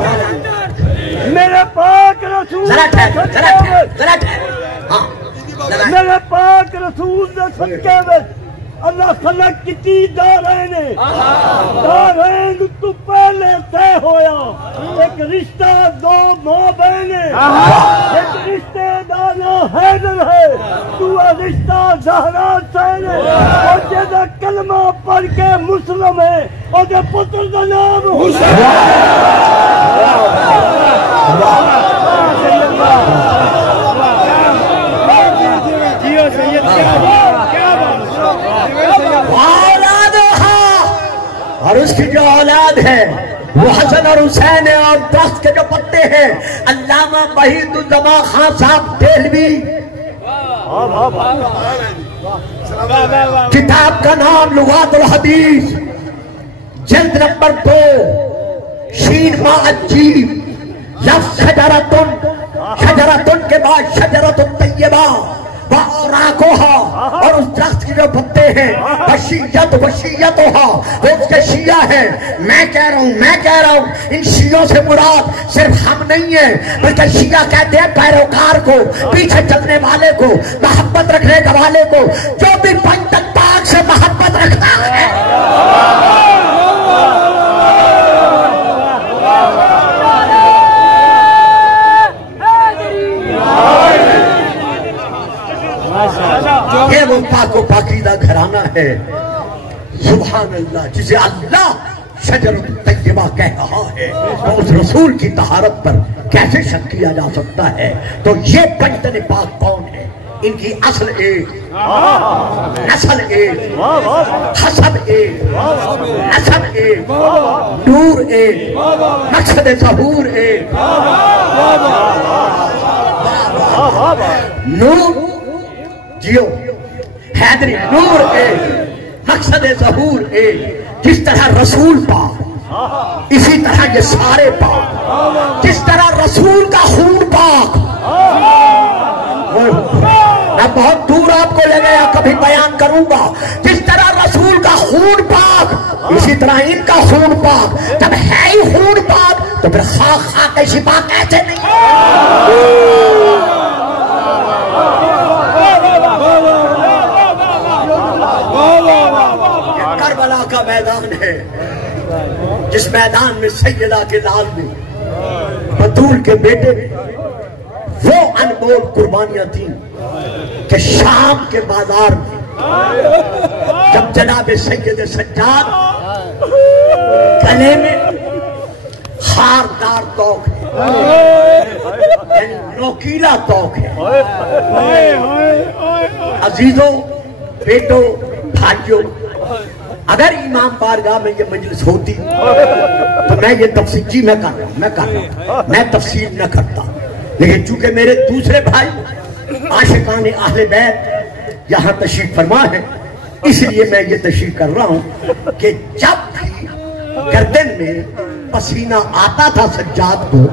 میرے پاک رسول ذرا ٹھہر، ہاں میرے پاک رسول دے صدقے وچ اللہ خلق کیتی دارین تو پہلے طے ہویا، ایک رشتہ دو ماں بہن، ایک رشتے دانا حیدر ہے، تو رشتہ زہرا حسین، اور جیسا کلمہ پڑھ کے مسلم ہے، اور جے پتر دا نام حسین۔ اور اس کی جو اولاد ہے وہ حسن اور حسین ہے، اور درخت کے جو پتے ہیں علامہ وحید الزمان خان صاحب دہلوی، کتاب کا نام لغات الحدیث، جلد نمبر 2، شین ما عجیب، لفظ شجرتن، شجرتن کے بعد شجرتن طیبہ، وَأَوْرَاقُهَا، اور اس درخت کی جو پتے ہیں وَشِيَّتُهَا، وہ اس کے شیعہ ہیں۔ میں کہہ رہا ہوں ان شیعوں سے مراد صرف ہم نہیں ہیں، بلکہ شیعہ کہتے ہیں پیروکار کو، پیچھے چلنے والے کو، محبت رکھنے والے کو، جو بھی پنجتن پاک سے محبت رکھتا ہے۔ یہ وہ پاک و پاکیزہ گھرانہ ہے، سبحان اللہ، جسے اللہ شجرۃ طیبہ کہہ رہا ہے، اور اس رسول کی طہارت پر کیسے شک کیا جا سکتا ہے؟ تو یہ پنجتن پاک کون ہے؟ ان کی اصل ایک، نسل ایک، حسب ایک، نسب ایک، نور ایک، مقصد ظہور ایک، نور جیو حیدری، نور ایک، مقصد ظہور ایک۔ جس طرح رسول پاک اسی طرح یہ سارے پاک، جس طرح رسول کا خون پاک، میں بہت دور آپ کو لے گیا، کبھی بیان کروں گا، جس طرح رسول کا خون پاک اسی طرح ان کا خون پاک۔ جب ہے ہی خون پاک تو پھر خاک شفا کیسے نہیں؟ کربلا کا میدان ہے، جس میدان میں سیدہ کے لال نے، بطول کے بیٹے نے وہ انمول قربانیاں تھیں کہ شام کے بازار میں جب جناب سید سجاد گلے میں خاردار توق ہے، یعنی نوکیلا توق ہے۔ عزیزوں، بیٹوں، بھائیوں، اگر امام بارگاہ میں یہ مجلس ہوتی تو میں یہ تفصیل جی میں کر رہا ہوں، میں تفصیل نہ کرتا، لیکن چونکہ میرے دوسرے بھائی عاشقان اہل بیت یہاں تشریف فرما ہے، اس لیے میں یہ تشریح کر رہا ہوں کہ جب بھی گردن میں پسینہ آتا تھا سجاد کو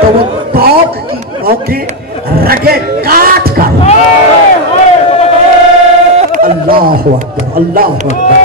تو وہ توق کی موقع رگے کاٹ کر، اللہ اکبر، اللہ اکبر،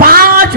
5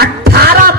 18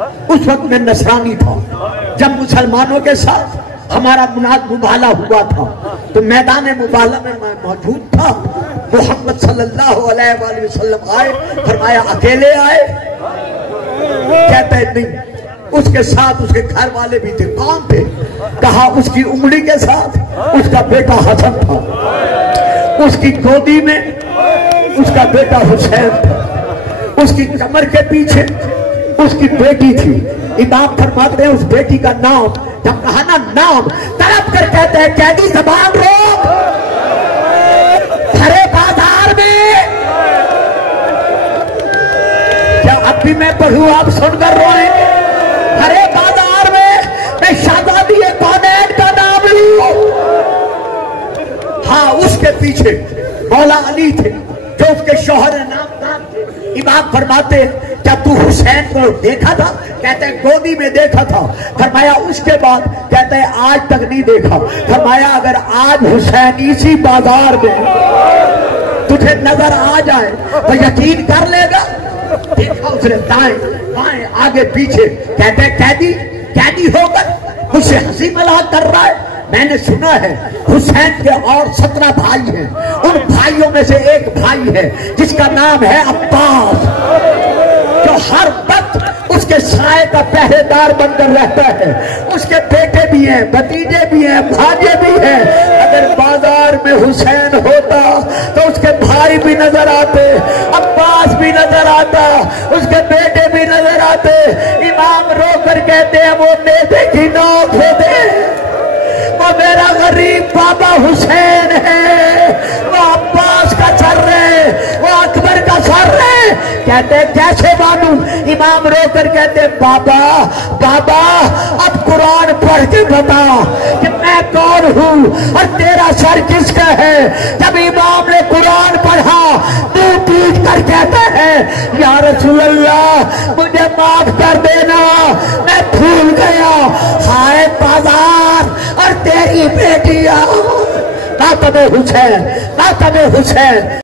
اس وقت میں نصرانی تھا. جب مسلمانوں کے ساتھ ہمارا مباہلہ ہوا تھا تو میدان مباہلہ میں میں موجود تھا. محمد صلی اللہ علیہ وآلہ وسلم آئے, فرمایا اکیلے آئے؟ کہتا ہے نہیں, اس کے ساتھ اس کے گھر والے بھی تھے. کون تھے؟ کہا اس کی انگلی کے ساتھ اس کا بیٹا حسن تھا, اس کی گودی میں اس کا بیٹا حسین تھا, اس کی کمر کے پیچھے اس کی بیٹی تھی. امام فرماتے ہیں اس بیٹی کا نام, جب کہا نا نام, تڑپ کر کہتے ہیں قیدی زبان روک, ہرے بازار میں. کیا اب بھی میں پڑھوں آپ سن کر روئیں گے؟ ہرے بازار میں شہزادی کونین کا نام لوں. ہاں, اس کے پیچھے مولا علی تھے جو اس کے شوہر نامدار تھے. امام فرماتے کیا تو حسین کو دیکھا تھا؟ کہتے ہیں گودی میں دیکھا تھا. فرمایا اس کے بعد؟ کہتے ہیں آج تک نہیں دیکھا. فرمایا اگر آج حسین اسی بازار میں تجھے نظر آ جائے تو یقین کر لے گا. دیکھا اس نے دائیں بائیں آگے پیچھے. کہتے ہیں قیدی ہو کر مجھ سے ہنسی مذاق کر رہا ہے. میں نے سنا ہے حسین کے اور 17 بھائی ہیں, ان بھائیوں میں سے ایک بھائی ہے جس کا نام ہے عباس, جو ہر وقت اس کے سائے کا پہرے دار بن کر رہتا ہے. اس کے بیٹے بھی ہیں, بھتیجے بھی ہیں, بھانجے بھی ہیں. اگر بازار میں حسین ہوتا تو اس کے بھائی بھی نظر آتے, عباس بھی نظر آتا, اس کے بیٹے بھی نظر آتے. امام رو کر کہتے ہیں وہ نیزے کی نوک سے دے, وہ میرا غریب بابا حسین ہے, وہ عباس کا سر ہے, وہ اکبر کا سر ہے. کہتے کیسے مانوں؟ امام رو کر کہتے بابا اب قرآن پڑھ کے بتا کہ میں کون ہوں اور تیرا سر کس کا ہے. جب امام نے قرآن پڑھا تو پیٹ کر کہتا ہے یا رسول اللہ مجھے معاف کر دینا, میں بھول گیا. ہائے بازار اور تیری بیٹیاں, ماتم حسین.